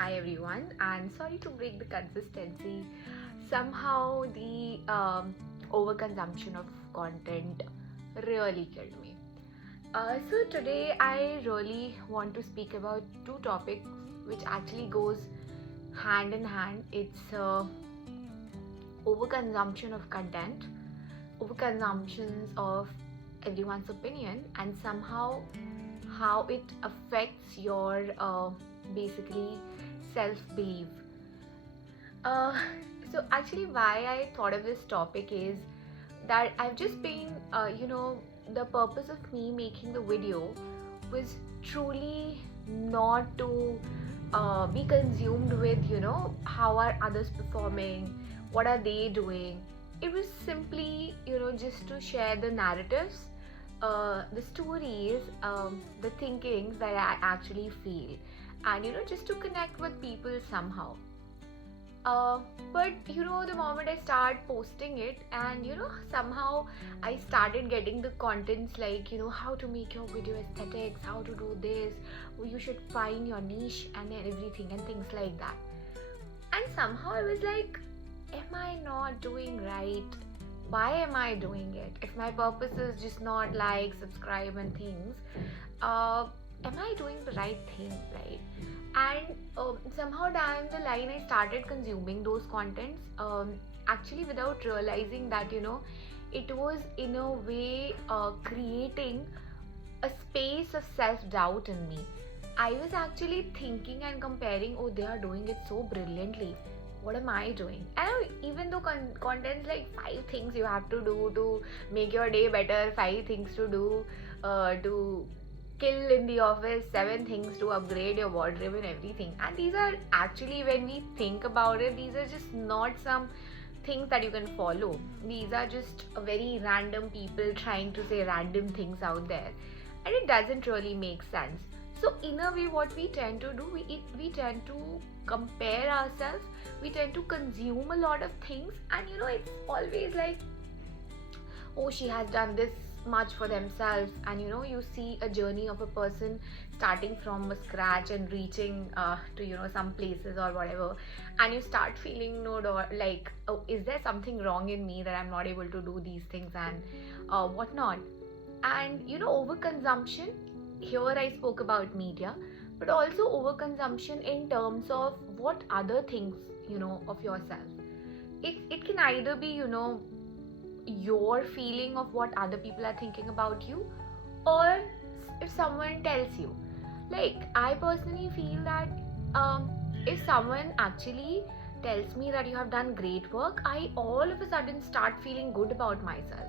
Hi everyone, and sorry to break the consistency. Somehow, the overconsumption of content really killed me. So today, I really want to speak about two topics which actually goes hand in hand. It's overconsumption of content, overconsumptions of everyone's opinion, and somehow how it affects your basically self belief. Uh, so actually, why I thought of this topic is that I've just been, the purpose of me making the video was truly not to be consumed with, how are others performing, what are they doing. It was simply, just to share the narratives, the stories, the thinkings that I actually feel, and, just to connect with people somehow. But the moment I start posting it, and somehow I started getting the contents like, how to make your video aesthetics, how to do this, you should find your niche, and everything, and things like that. And somehow I was like, am I not doing right? Why am I doing it? If my purpose is just not like, subscribe, and things, uh, am I doing the right thing, right? And somehow down the line I started consuming those contents, actually without realizing that it was in a way creating a space of self-doubt in me. I was actually thinking and comparing, oh, they are doing it so brilliantly, what am I doing? And even though contents like 5 things you have to do to make your day better, 5 things to do to kill in the office, 7 things to upgrade your wardrobe and everything. And these are actually, when we think about it, these are just not some things that you can follow. These are just a very random people trying to say random things out there, and it doesn't really make sense. So in a way, what we tend to do, we tend to compare ourselves, we tend to consume a lot of things, and it's always like, oh, she has done this much for themselves, and you see a journey of a person starting from a scratch and reaching to some places or whatever, and you start feeling no, like, oh, is there something wrong in me that I'm not able to do these things and whatnot. And overconsumption, here I spoke about media, but also overconsumption in terms of what other things of yourself. It can either be your feeling of what other people are thinking about you, or if someone tells you, like, I personally feel that if someone actually tells me that you have done great work, I all of a sudden start feeling good about myself.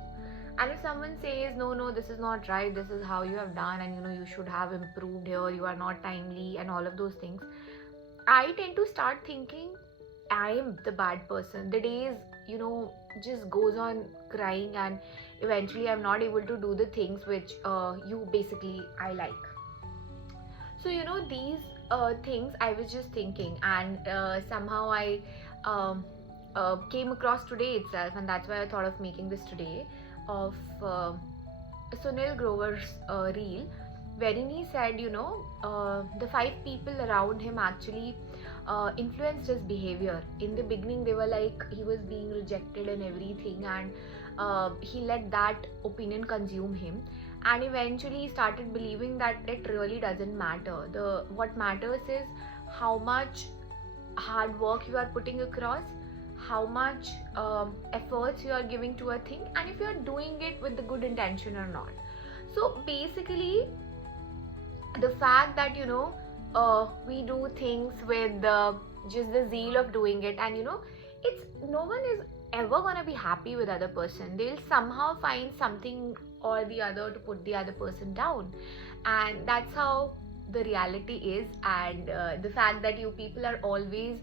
And if someone says, no, this is not right, this is how you have done, and you should have improved here, you are not timely, and all of those things, I tend to start thinking I am the bad person. The days, just goes on crying, and eventually I'm not able to do the things which you basically I like. So these things I was just thinking, and somehow I came across today itself, and that's why I thought of making this today, of Sunil Grover's reel, wherein he said, the 5 people around him actually influenced his behavior. In the beginning, they were like, he was being rejected and everything, and he let that opinion consume him. And eventually, he started believing that it really doesn't matter. What matters is how much hard work you are putting across, how much efforts you are giving to a thing, and if you are doing it with the good intention or not. So basically, the fact that we do things with just the zeal of doing it, and it's no one is ever gonna be happy with other person. They'll somehow find something or the other to put the other person down, and that's how the reality is. And the fact that you people are always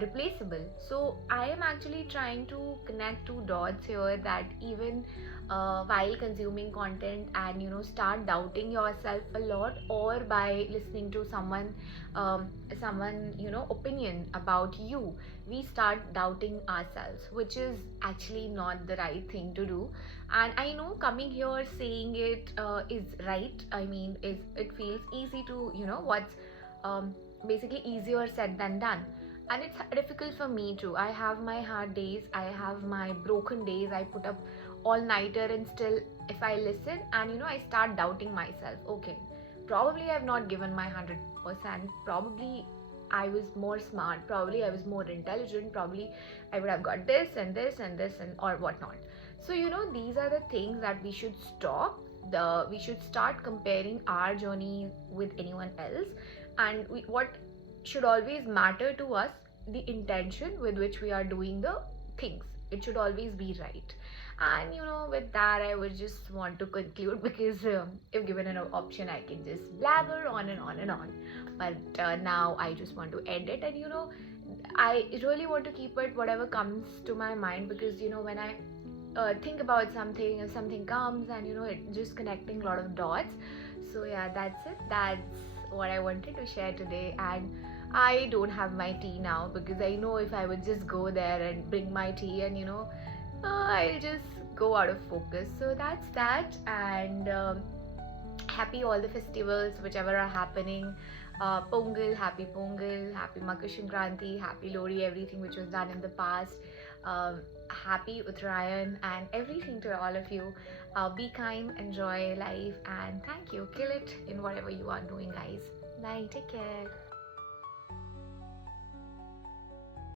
replaceable. So I am actually trying to connect two dots here, that even while consuming content, and start doubting yourself a lot, or by listening to someone opinion about you, we start doubting ourselves, which is actually not the right thing to do. And I know coming here saying it is right. I mean, it feels easy to what's basically easier said than done. And it's difficult for me too. I have my hard days, I have my broken days, I put up all nighter, and still if I listen and I start doubting myself, okay, probably I've not given my 100%, probably I was more smart, probably I was more intelligent, probably I would have got this and this and this and or whatnot. So these are the things that we should stop. We should start comparing our journey with anyone else, and what should always matter to us, the intention with which we are doing the things. It should always be right. And with that, I would just want to conclude because if given an option, I can just blabber on and on and on. But now I just want to end it, and I really want to keep it whatever comes to my mind, because when I think about something, if something comes, and it just connecting a lot of dots. So yeah, that's it. That's what I wanted to share today. And I don't have my tea now, because I know if I would just go there and bring my tea, and I'll just go out of focus. So that's that. And happy all the festivals whichever are happening. Pongal, happy Makar Sankranti, happy Lori, everything which was done in the past. Happy Uttarayan and everything to all of you. Be kind, enjoy life, and thank you. Kill it in whatever you are doing, guys. Bye, take care.